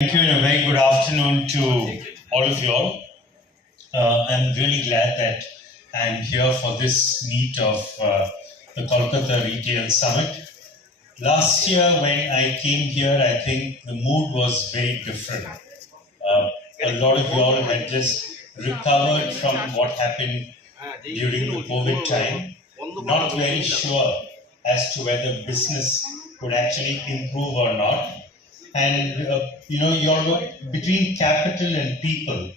Thank you and a very good afternoon to all of you all. I'm really glad that I'm here for this meet of the Kolkata Retail Summit. Last year when I came here, I think the mood was very different. A lot of you all had just recovered from what happened during the COVID time, not very sure as to whether business would actually improve or not. And between capital and people,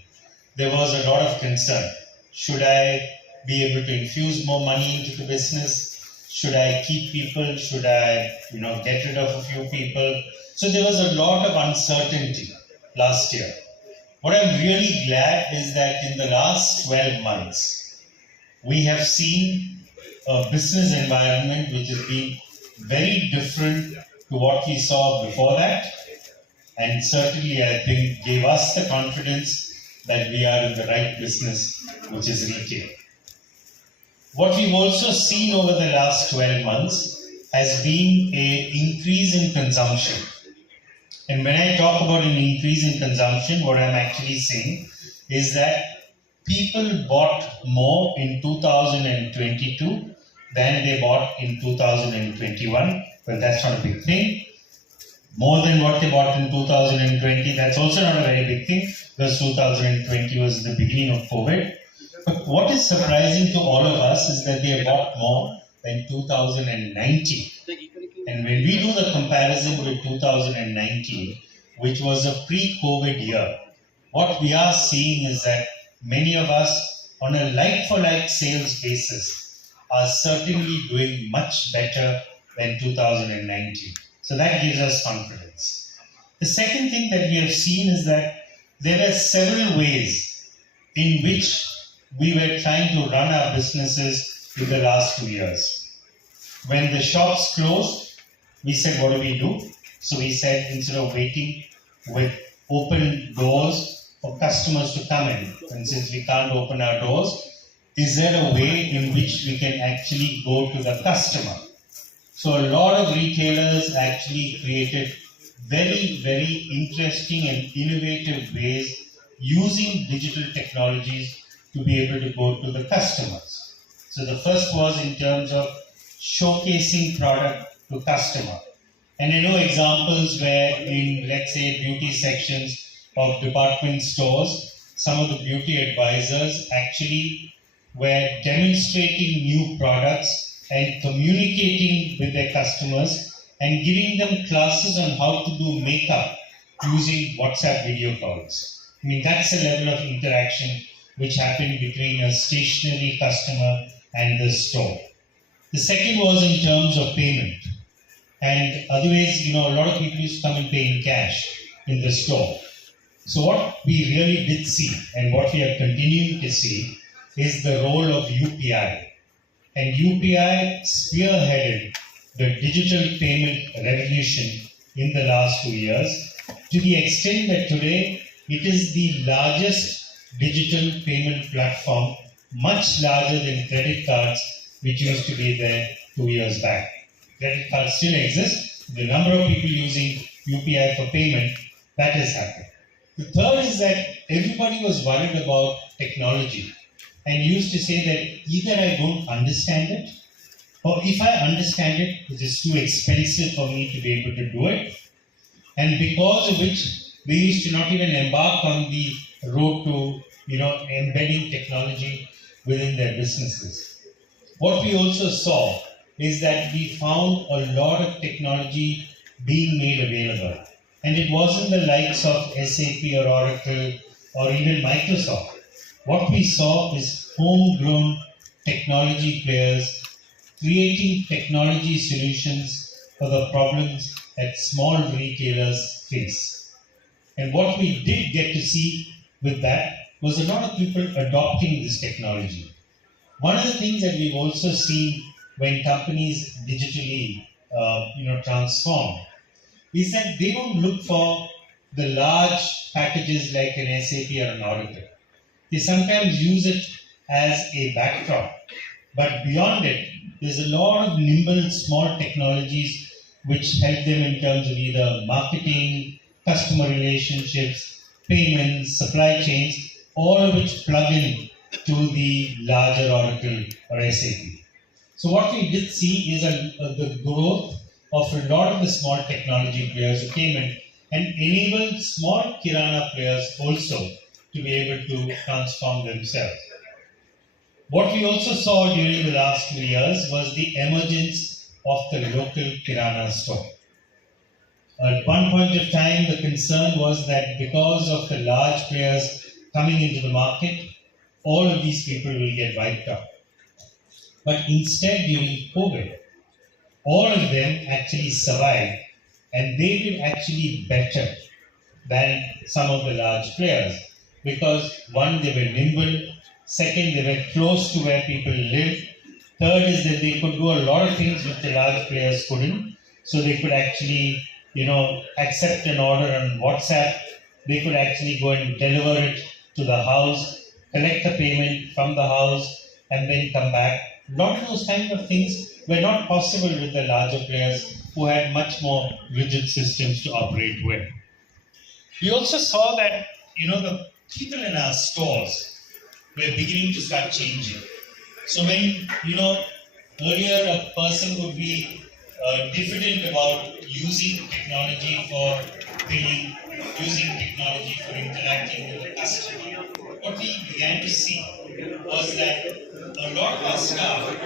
there was a lot of concern. Should I be able to infuse more money into the business? Should I keep people? Should I, get rid of a few people? So there was a lot of uncertainty last year. What I'm really glad is that in the last 12 months, we have seen a business environment which has been very different to what we saw before that. And certainly, I think, gave us the confidence that we are in the right business, which is retail. What we've also seen over the last 12 months has been an increase in consumption. And when I talk about an increase in consumption, what I'm actually saying is that people bought more in 2022 than they bought in 2021. Well, that's not a big thing. More than what they bought in 2020, that's also not a very big thing because 2020 was the beginning of COVID. But what is surprising to all of us is that they bought more than 2019. And when we do the comparison with 2019, which was a pre-COVID year, what we are seeing is that many of us, on a like-for-like sales basis, are certainly doing much better than 2019. So that gives us confidence. The second thing that we have seen is that there were several ways in which we were trying to run our businesses in the last 2 years. When the shops closed, we said, what do we do? So we said, instead of waiting with open doors for customers to come in, and since we can't open our doors, is there a way in which we can actually go to the customer? So a lot of retailers actually created very, very interesting and innovative ways using digital technologies to be able to go to the customers. So the first was in terms of showcasing product to customer. And I know examples where in, let's say, beauty sections of department stores, some of the beauty advisors actually were demonstrating new products and communicating with their customers and giving them classes on how to do makeup using WhatsApp video calls. I mean, that's the level of interaction which happened between a stationary customer and the store. The second was in terms of payment. And otherwise, a lot of people used to come and pay in cash in the store. So what we really did see and what we are continuing to see is the role of UPI. And UPI spearheaded the digital payment revolution in the last 2 years to the extent that today it is the largest digital payment platform, much larger than credit cards, which used to be there 2 years back. Credit cards still exist. The number of people using UPI for payment, that has happened. The third is that everybody was worried about technology and used to say that either I don't understand it, or if I understand it, it is too expensive for me to be able to do it. And because of which, they used to not even embark on the road to, embedding technology within their businesses. What we also saw is that we found a lot of technology being made available. And it wasn't the likes of SAP or Oracle or even Microsoft. What we saw is homegrown technology players creating technology solutions for the problems that small retailers face. And what we did get to see with that was a lot of people adopting this technology. One of the things that we've also seen when companies digitally transform is that they don't look for the large packages like an SAP or an Oracle. They sometimes use it as a backdrop. But beyond it, there's a lot of nimble, small technologies which help them in terms of either marketing, customer relationships, payments, supply chains, all of which plug in to the larger Oracle or SAP. So what we did see is the growth of a lot of the small technology players who came in and enabled small Kirana players also to be able to transform themselves. What we also saw during the last 2 years was the emergence of the local Kirana store. At one point of time, the concern was that because of the large players coming into the market, all of these people will get wiped out. But instead, during COVID, all of them actually survived and they did actually better than some of the large players because one, they were nimble, second, they were close to where people live, third is that they could do a lot of things which the large players couldn't. So they could actually, accept an order on WhatsApp, they could actually go and deliver it to the house, collect the payment from the house, and then come back. A lot of those kind of things were not possible with the larger players who had much more rigid systems to operate with. We also saw that, the people in our stores were beginning to start changing. So when, earlier a person would be diffident about using technology for billing, using technology for interacting with the customer, what we began to see was that a lot of our staff